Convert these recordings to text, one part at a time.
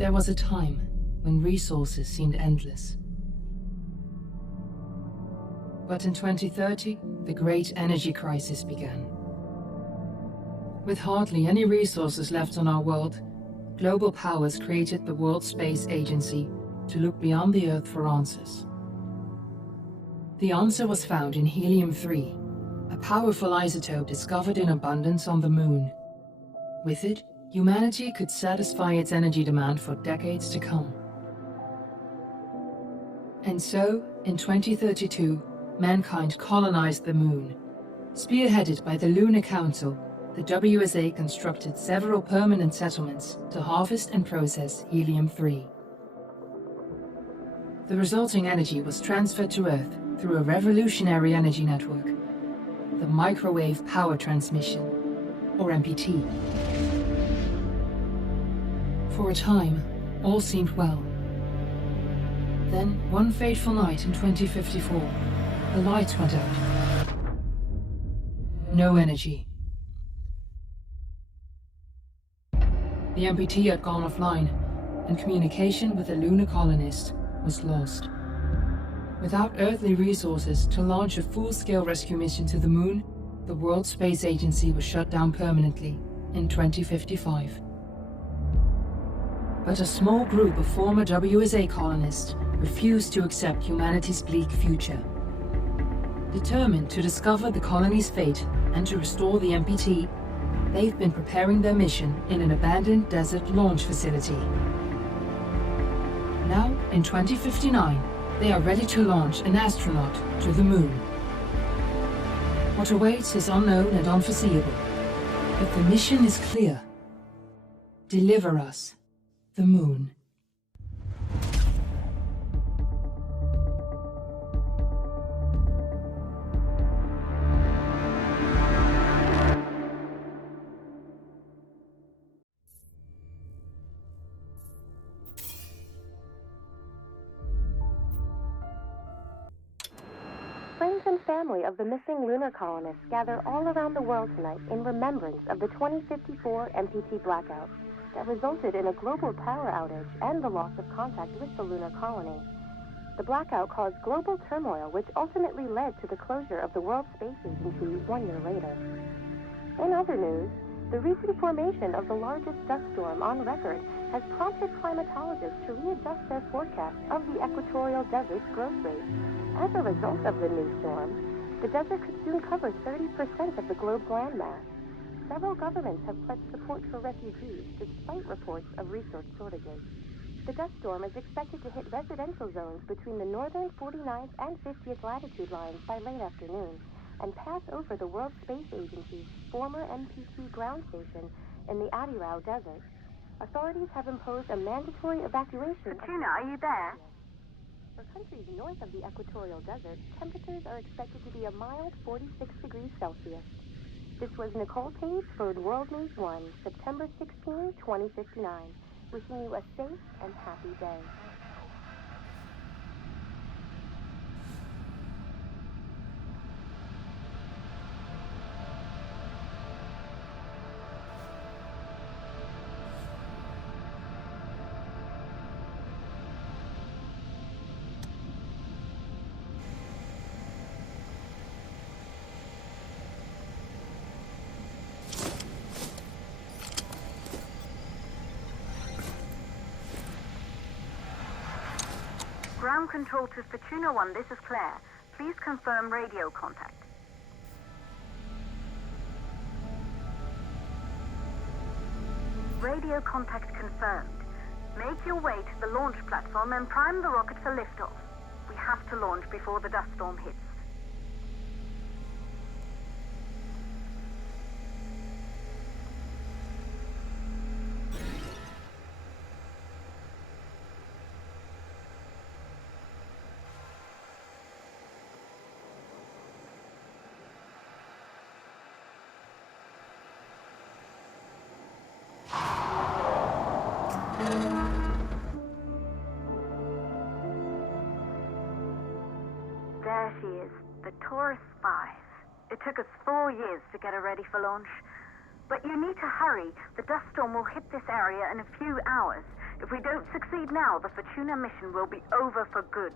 There was a time when resources seemed endless. But in 2030, the great energy crisis began. With hardly any resources left on our world, global powers created the World Space Agency to look beyond the Earth for answers. The answer was found in helium-3, a powerful isotope discovered in abundance on the Moon. With it, humanity could satisfy its energy demand for decades to come. And so, in 2032, mankind colonized the Moon. Spearheaded by the Lunar Council, the WSA constructed several permanent settlements to harvest and process helium-3. The resulting energy was transferred to Earth through a revolutionary energy network, the Microwave Power Transmission, or MPT. For a time, all seemed well. Then, one fateful night in 2054, the lights went out. No energy. The MPT had gone offline, and communication with the lunar colonist was lost. Without earthly resources to launch a full-scale rescue mission to the Moon, the World Space Agency was shut down permanently in 2055. But a small group of former WSA colonists refused to accept humanity's bleak future. Determined to discover the colony's fate and to restore the MPT, they've been preparing their mission in an abandoned desert launch facility. Now, in 2059, they are ready to launch an astronaut to the Moon. What awaits is unknown and unforeseeable, but the mission is clear. Deliver us the Moon. Friends and family of the missing lunar colonists gather all around the world tonight in remembrance of the 2054 MPT blackout that resulted in a global power outage and the loss of contact with the lunar colony. The blackout caused global turmoil, which ultimately led to the closure of the World Space Agency 1 year later. In other news, the recent formation of the largest dust storm on record has prompted climatologists to readjust their forecast of the equatorial desert's growth rate. As a result of the new storm, the desert could soon cover 30% of the globe's landmass. Several governments have pledged support for refugees despite reports of resource shortages. The dust storm is expected to hit residential zones between the northern 49th and 50th latitude lines by late afternoon and pass over the World Space Agency's former MPT ground station in the Adirau Desert. Authorities have imposed a mandatory evacuation. Katrina, are you there? For countries north of the equatorial desert, temperatures are expected to be a mild 46 degrees Celsius. This was Nicole Page for World News 1, September 16, 2059. Wishing you a safe and happy day. Ground control to pt1, 1, this is Claire. Please confirm radio contact. Radio contact confirmed. Make your way to the launch platform and prime the rocket for liftoff. We have to launch before the dust storm hits. There she is, the Taurus 5. It took us 4 years to get her ready for launch. But you need to hurry. The dust storm will hit this area in a few hours. If we don't succeed now, the Fortuna mission will be over for good.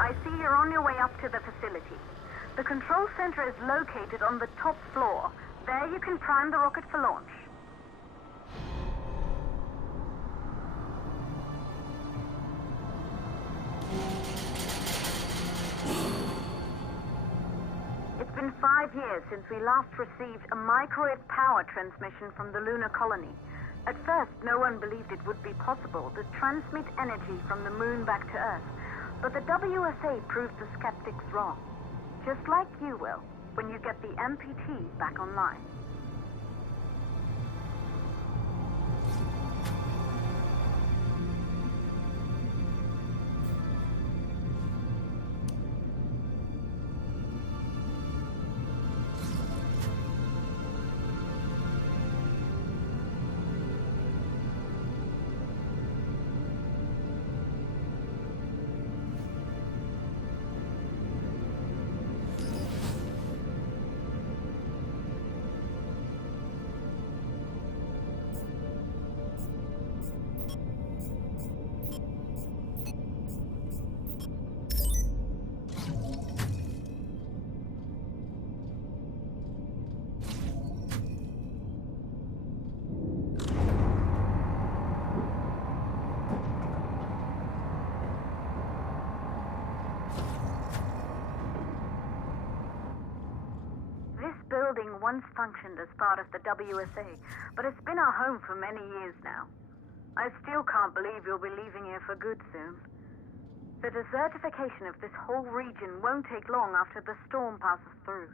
I see you're on your way up to the facility. The control center is located on the top floor. There you can prime the rocket for launch. It's been 5 years since we last received a microwave power transmission from the lunar colony. At first, no one believed it would be possible to transmit energy from the moon back to Earth. But the WSA proved the skeptics wrong. Just like you will, when you get the MPT back online. Building once functioned as part of the WSA, but it's been our home for many years now. I still can't believe you'll be leaving here for good soon. The desertification of this whole region won't take long after the storm passes through.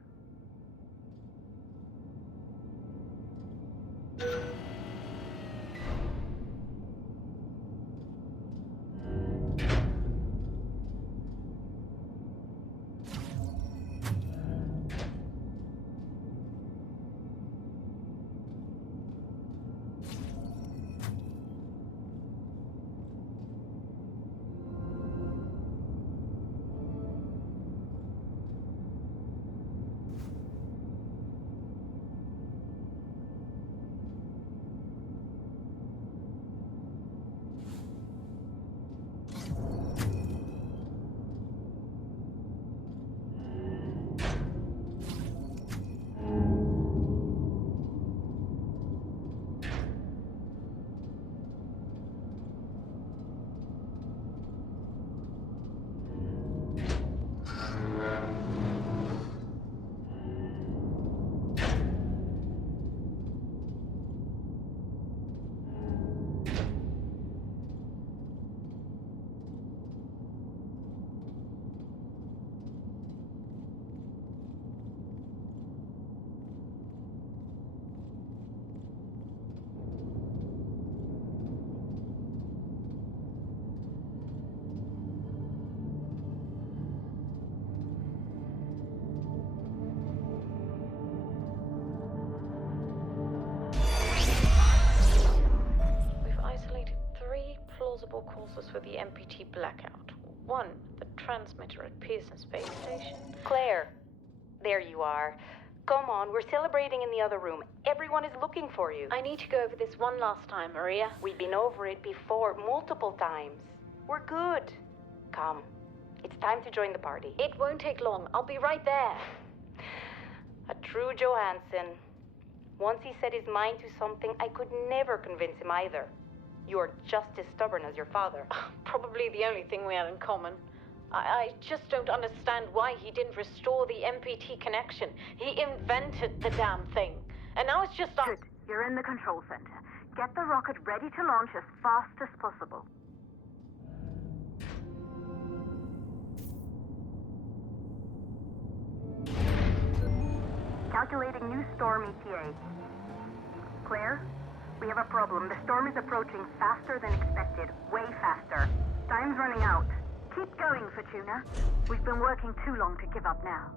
Causes for the MPT blackout. 1, the transmitter at Pearson Space Station. Claire, there you are. Come on, we're celebrating in the other room. Everyone is looking for you. I need to go over this one last time, Maria. We've been over it before, multiple times. We're good. Come. It's time to join the party. It won't take long. I'll be right there. A true Johansson. Once he set his mind to something, I could never convince him either. You are just as stubborn as your father. Probably the only thing we had in common. I just don't understand why he didn't restore the MPT connection. He invented the damn thing. And now it's just... Good. You're in the control center. Get the rocket ready to launch as fast as possible. Calculating new storm ETA. Claire? We have a problem. The storm is approaching faster than expected. Way faster. Time's running out. Keep going, Fortuna. We've been working too long to give up now.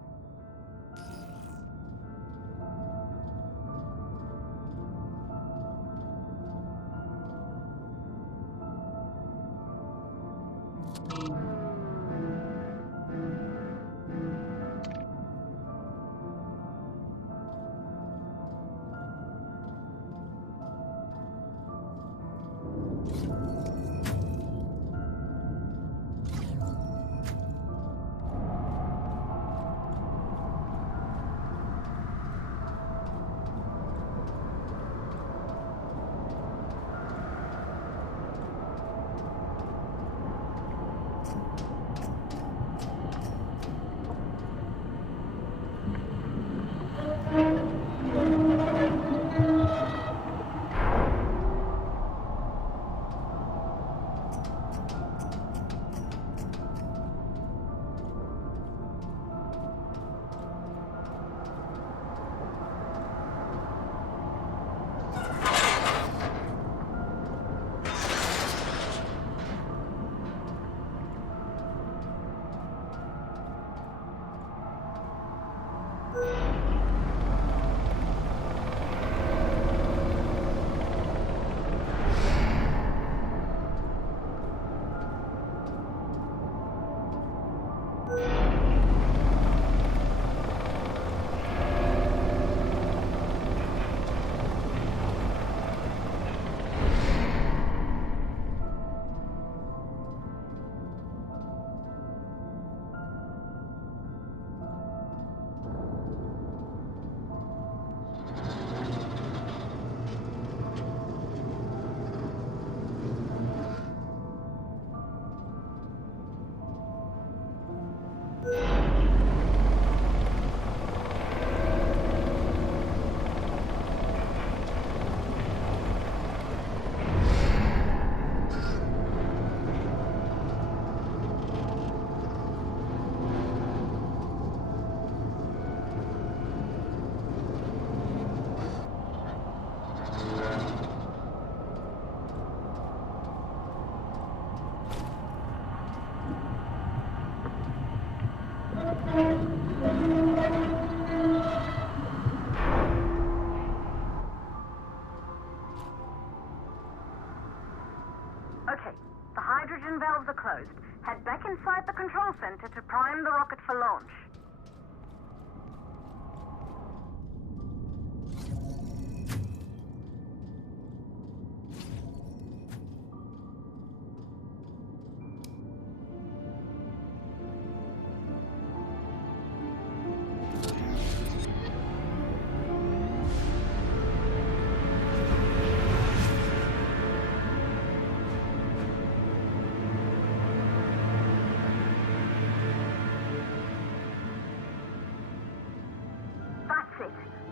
Okay, the hydrogen valves are closed. Head back inside the control center to prime the rocket for launch.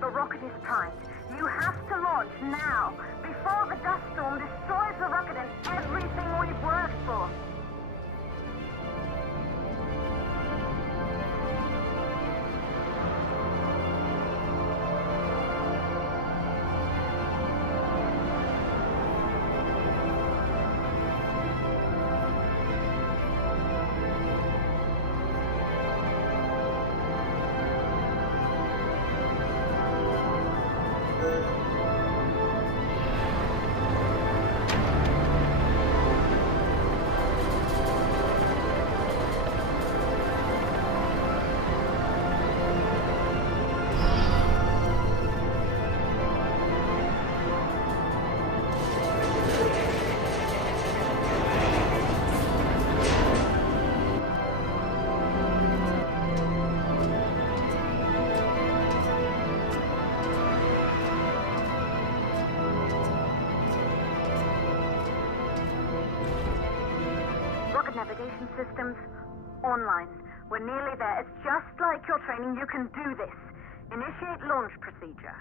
The rocket is primed. You have to launch now, before the dust storm destroys the rocket and everything we've worked for. navigation systems online. We're nearly there. It's just like your training. You can do this. Initiate launch procedure.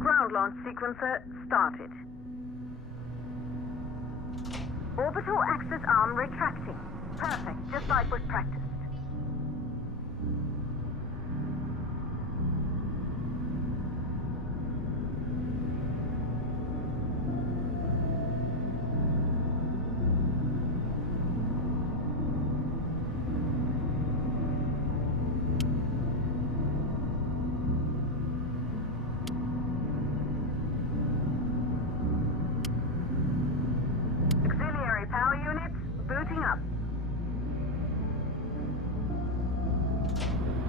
Ground launch sequencer started. Orbital axis arm retracting. Perfect, just like was practiced. Auxiliary power units booting up.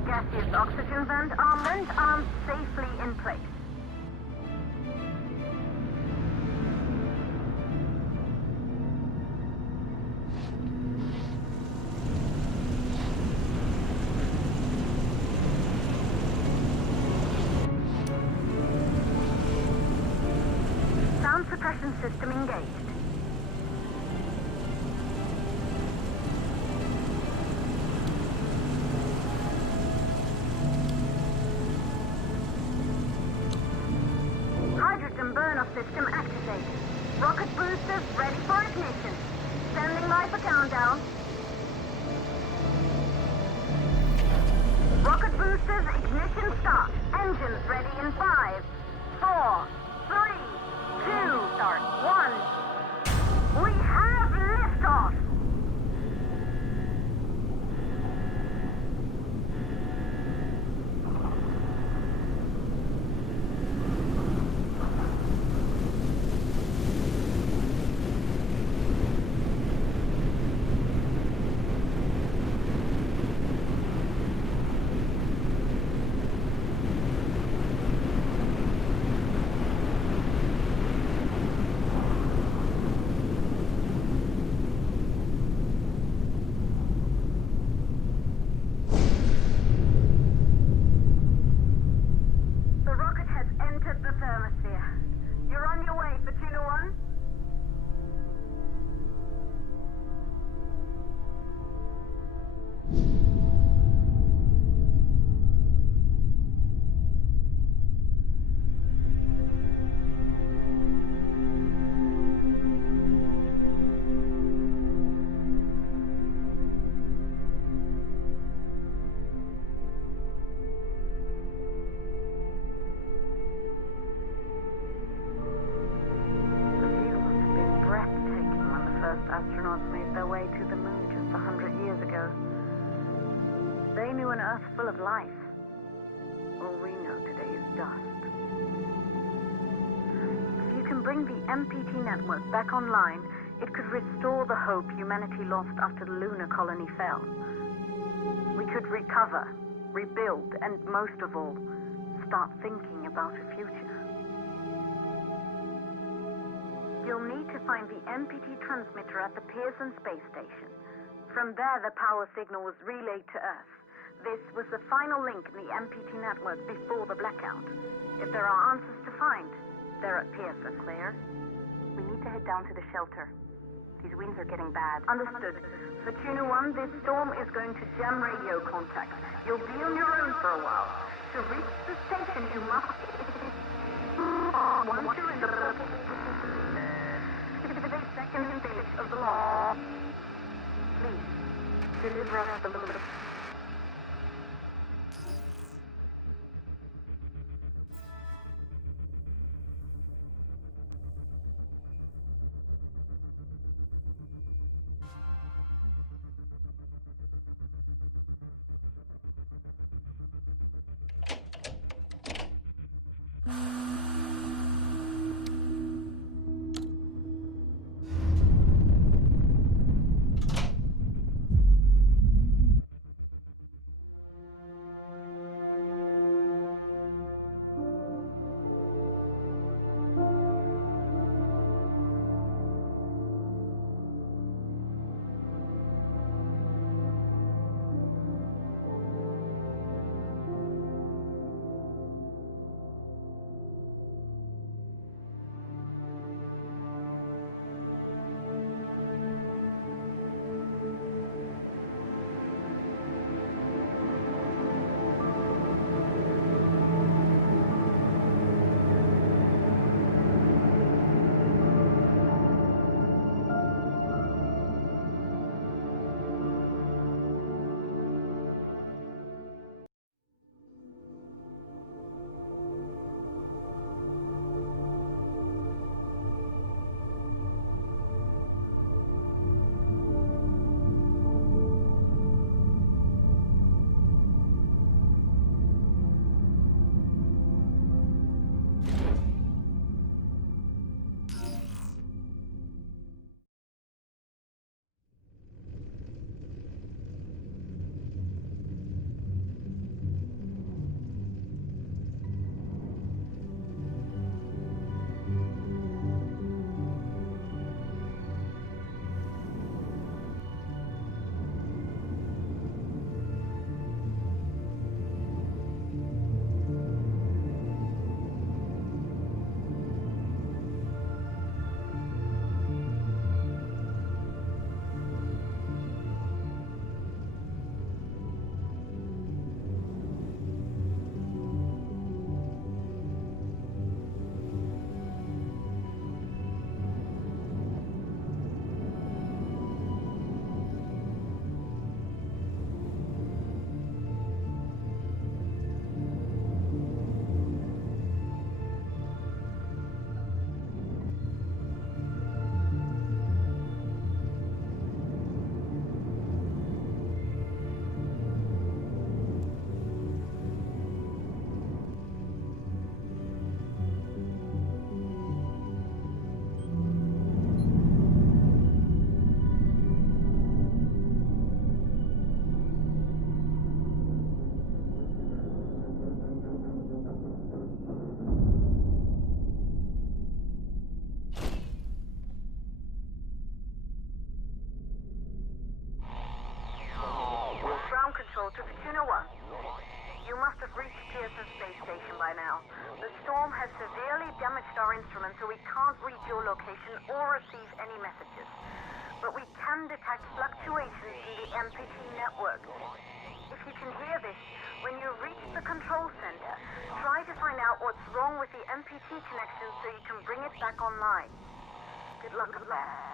Gaseous oxygen vent arms safely in place. Sound suppression system engaged. Hydrogen burn-off system activated. Rocket boosters ready for ignition. Standing by for countdown. Rocket boosters ignition start. Engines ready in 5, 4, 3, 2, start, 1. We have liftoff! The rocket has entered the thermosphere. You're on your way, pt1. The view must have been breathtaking when the first astronauts made their way to the moon just 100 years ago. They knew an Earth full of life. All we know today is dust. If you can bring the MPT network back online, it could restore the hope humanity lost after the lunar colony fell. We could recover, rebuild, and most of all, start thinking about a future. You'll need to find the MPT transmitter at the Pearson space station. From there, the power signal was relayed to Earth. This was the final link in the MPT network before the blackout. If there are answers to find, they're at Pearson. Claire, we need to head down to the shelter. These winds are getting bad. Understood. For Tuna 1, this storm is going to jam radio contact. You'll be on your own for a while. To reach the station, you must... Once you're in the second stage of the launch, please, deliver us the load. The storm has severely damaged our instruments, so we can't reach your location or receive any messages. But we can detect fluctuations in the MPT network. If you can hear this, when you reach the control center, try to find out what's wrong with the MPT connection so you can bring it back online. Good luck up there.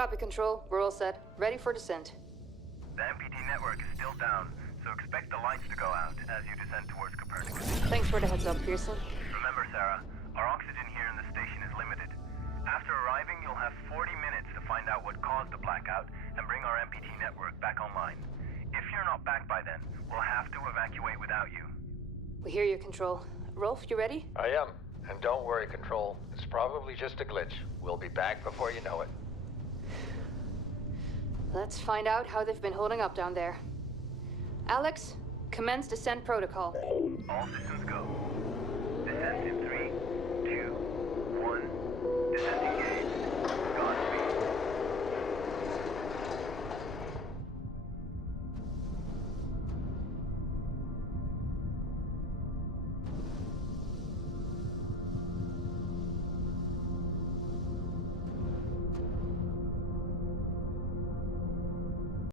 Copy, Control. We're all set. Ready for descent. The MPT network is still down, so expect the lights to go out as you descend towards Copernicus. Thanks for the heads up, Pearson. Remember, Sarah, our oxygen here in the station is limited. After arriving, you'll have 40 minutes to find out what caused the blackout and bring our MPT network back online. If you're not back by then, we'll have to evacuate without you. We hear you, Control. Rolf, you ready? I am. And don't worry, Control. It's probably just a glitch. We'll be back before you know it. Let's find out how they've been holding up down there. Alex, commence descent protocol. All systems go.